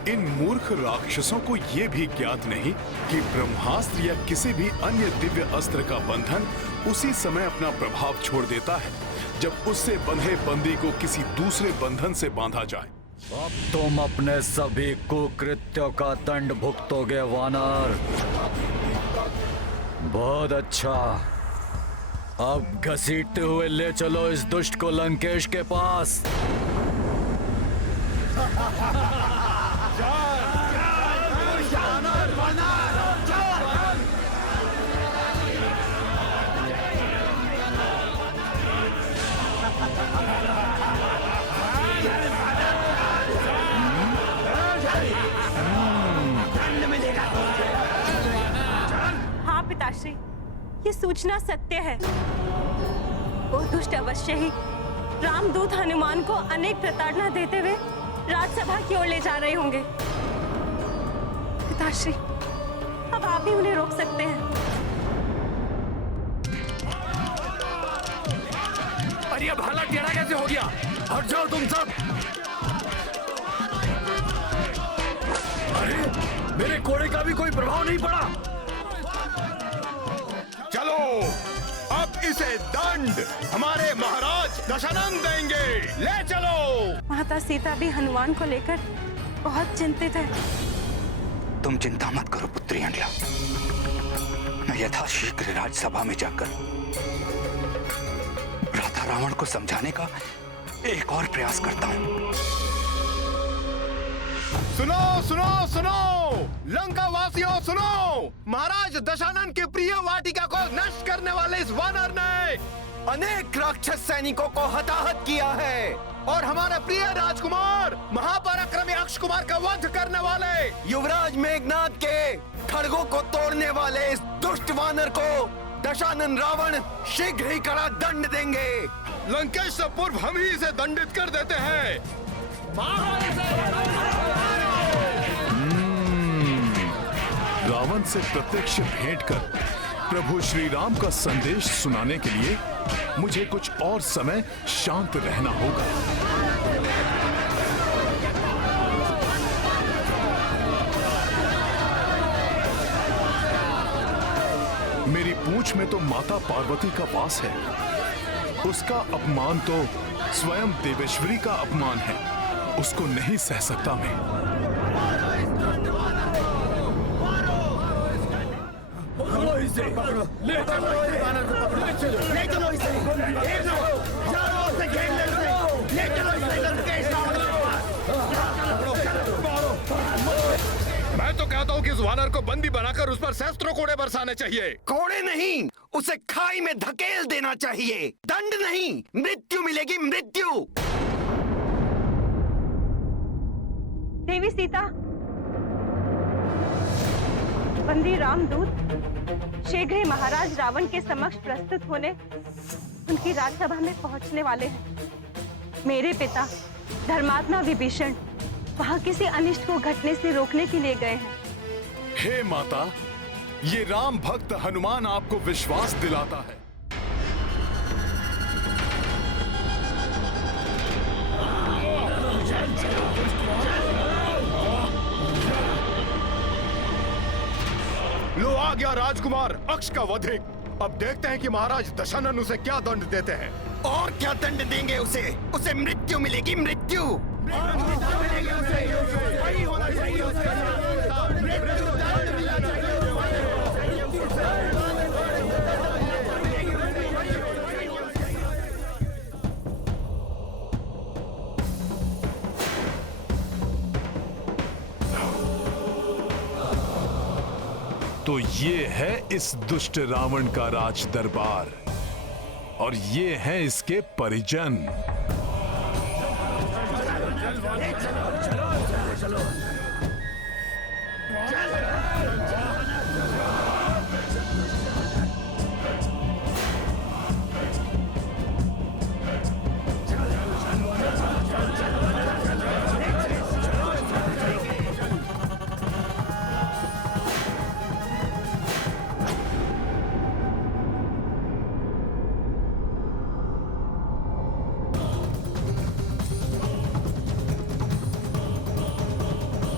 इन मूर्ख राक्षसों को ये भी ज्ञात नहीं कि ब्रह्मास्त्र या किसी भी अन्य दिव्य अस्त्र का बंधन उसी समय अपना प्रभाव छोड़ देता है जब उससे बंधे बंदी को किसी दूसरे बंधन से बांधा जाए। अब तुम अपने सभी कुकृत्यों का दंड भुगतोगे वानर। बहुत अच्छा, अब घसीटते हुए ले चलो इस दुष्ट को लंकेश के पास। हाँ पिताश्री, ये सूचना सत्य है। वो दुष्ट अवश्य ही रामदूत हनुमान को अनेक प्रताड़ना देते हुए राजसभा की ओर ले जा रहे होंगे। पिताश्री, अब आप ही उन्हें रोक सकते हैं। अरे अब हालत टेढ़ा कैसे हो गया? हट जाओ तुम सब। अरे मेरे घोड़े का भी कोई प्रभाव नहीं पड़ा। चलो, अब इसे दंड हमारे महाराज दशानन देंगे। ले चलो। माता सीता भी हनुमान को लेकर बहुत चिंतित है। तुम चिंता मत करो पुत्री अंडला, मैं यथाशीघ्र राजसभा में जाकर भ्राता रावण को समझाने का एक और प्रयास करता हूं। सुनो सुनो सुनो, लंका वासियों सुनो, महाराज दशानन की प्रिय वाटिका को नष्ट करने वाले इस वानर ने अनेक राक्षस सैनिकों को हताहत किया है और हमारे प्रिय राजकुमार महापराक्रमी अक्ष कुमार का वध करने वाले युवराज मेघनाद के खड़गों को तोड़ने वाले इस दुष्ट वानर को दशानन रावण शीघ्र ही कड़ा दंड देंगे। लंकेश से पूर्व हम ही इसे दंडित कर देते हैं। रावण से प्रत्यक्ष भेंट कर प्रभु श्री राम का संदेश सुनाने के लिए मुझे कुछ और समय शांत रहना होगा। मेरी पूंछ में तो माता पार्वती का वास है, उसका अपमान तो स्वयं देवेश्वरी का अपमान है, उसको नहीं सह सकता मैं। मैं तो कहता हूँ कि इस वानर को बंदी बनाकर उस पर सहस्त्रों कोड़े बरसाने चाहिए। कोड़े नहीं, उसे खाई में धकेल देना चाहिए। दंड नहीं, मृत्यु मिलेगी, मृत्यु। देवी सीता, बंदी रामदूत शीघ्र ही महाराज रावण के समक्ष प्रस्तुत होने उनकी राजसभा में पहुंचने वाले हैं। मेरे पिता धर्मात्मा विभीषण वहां किसी अनिष्ट को घटने से रोकने के लिए गए हैं। हे माता, ये राम भक्त हनुमान आपको विश्वास दिलाता है। लो आ गया राजकुमार अक्ष का वधिक। अब देखते हैं कि महाराज दशानन उसे क्या दंड देते हैं। और क्या दंड देंगे उसे? उसे मृत्यु मिलेगी, मृत्यु। तो ये है इस दुष्ट रावण का राज दरबार और ये हैं इसके परिजन।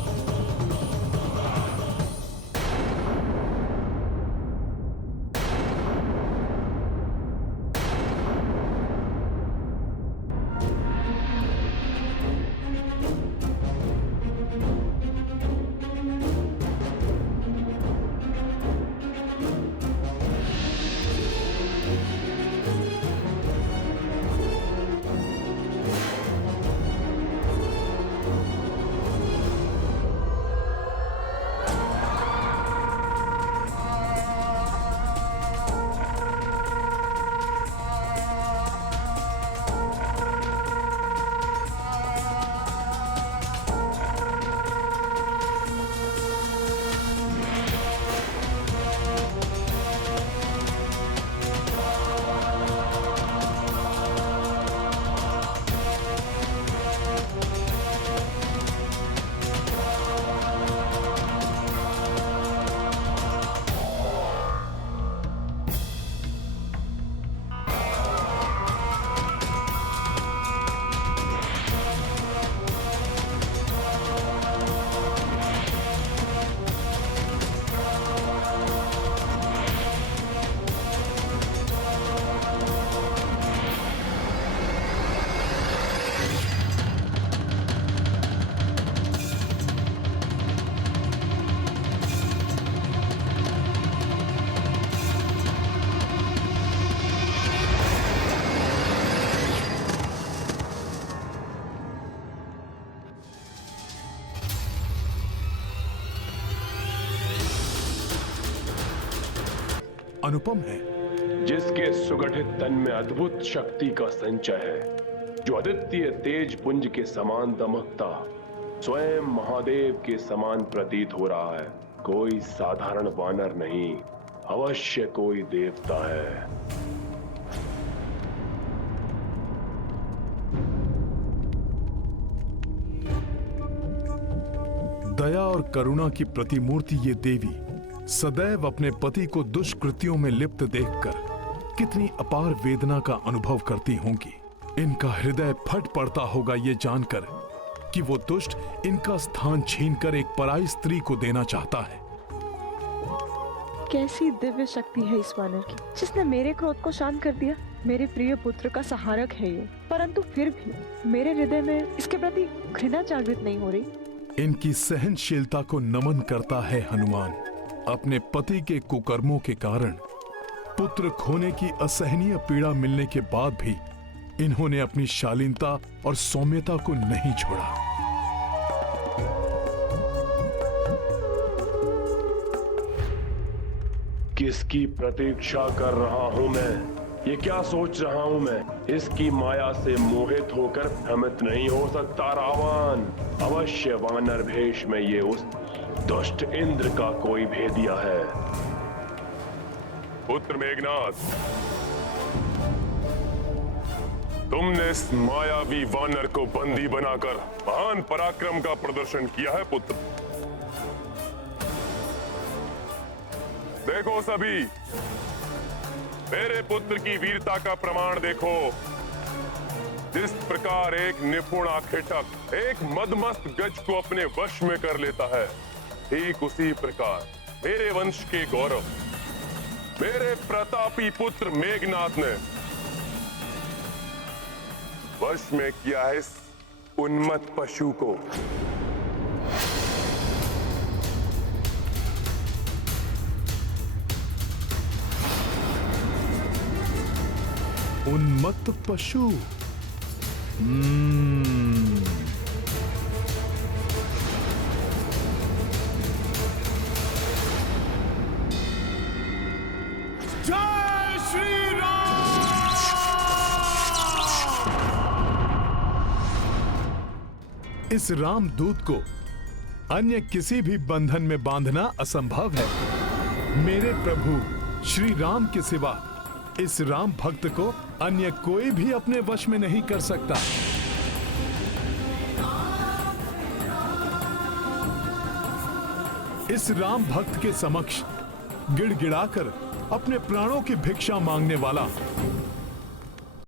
अनुपम है, जिसके सुगठित तन में अद्भुत शक्ति का संचय है, जो अद्वितीय तेज पुंज के समान दमकता स्वयं महादेव के समान प्रतीत हो रहा है। कोई साधारण वानर नहीं, अवश्य कोई देवता है। दया और करुणा की प्रतिमूर्ति ये देवी सदैव अपने पति को दुष्कृत्यों में लिप्त देखकर कितनी अपार वेदना का अनुभव करती होंगी। इनका हृदय फट पड़ता होगा ये जानकर कि वो दुष्ट इनका स्थान छीनकर एक पराई स्त्री को देना चाहता है। कैसी दिव्य शक्ति है इस वानर की, जिसने मेरे क्रोध को शांत कर दिया। मेरे प्रिय पुत्र का सहारक है ये, परंतु फिर भी मेरे हृदय में इसके प्रति घृणा जागृत नहीं हो रही। इनकी सहनशीलता को नमन करता है हनुमान। अपने पति के कुकर्मों के कारण पुत्र खोने की असहनीय पीड़ा मिलने के बाद भी इन्होंने अपनी शालीनता और सौम्यता को नहीं छोड़ा। किसकी प्रतीक्षा कर रहा हूं मैं? ये क्या सोच रहा हूं मैं? इसकी माया से मोहित होकर भ्रमित नहीं हो सकता रावण। अवश्य वानर भेष में ये उस दुष्ट इंद्र का कोई भेदिया है। पुत्र मेघनाथ, तुमने इस मायावी वानर को बंदी बनाकर महान पराक्रम का प्रदर्शन किया है पुत्र। देखो सभी, मेरे पुत्र की वीरता का प्रमाण देखो। जिस प्रकार एक निपुण आखेटक एक मदमस्त गज को अपने वश में कर लेता है, ठीक उसी प्रकार मेरे वंश के गौरव, मेरे प्रतापी पुत्र मेघनाथ ने वश में किया है इस उन्मत्त पशु को। उन्मत्त पशु। जय श्री राम। इस रामदूत को अन्य किसी भी बंधन में बांधना असंभव है। मेरे प्रभु श्री राम के सिवा इस राम भक्त को अन्य कोई भी अपने वश में नहीं कर सकता। इस राम भक्त के समक्ष गिड़गिड़ाकर अपने प्राणों की भिक्षा मांगने वाला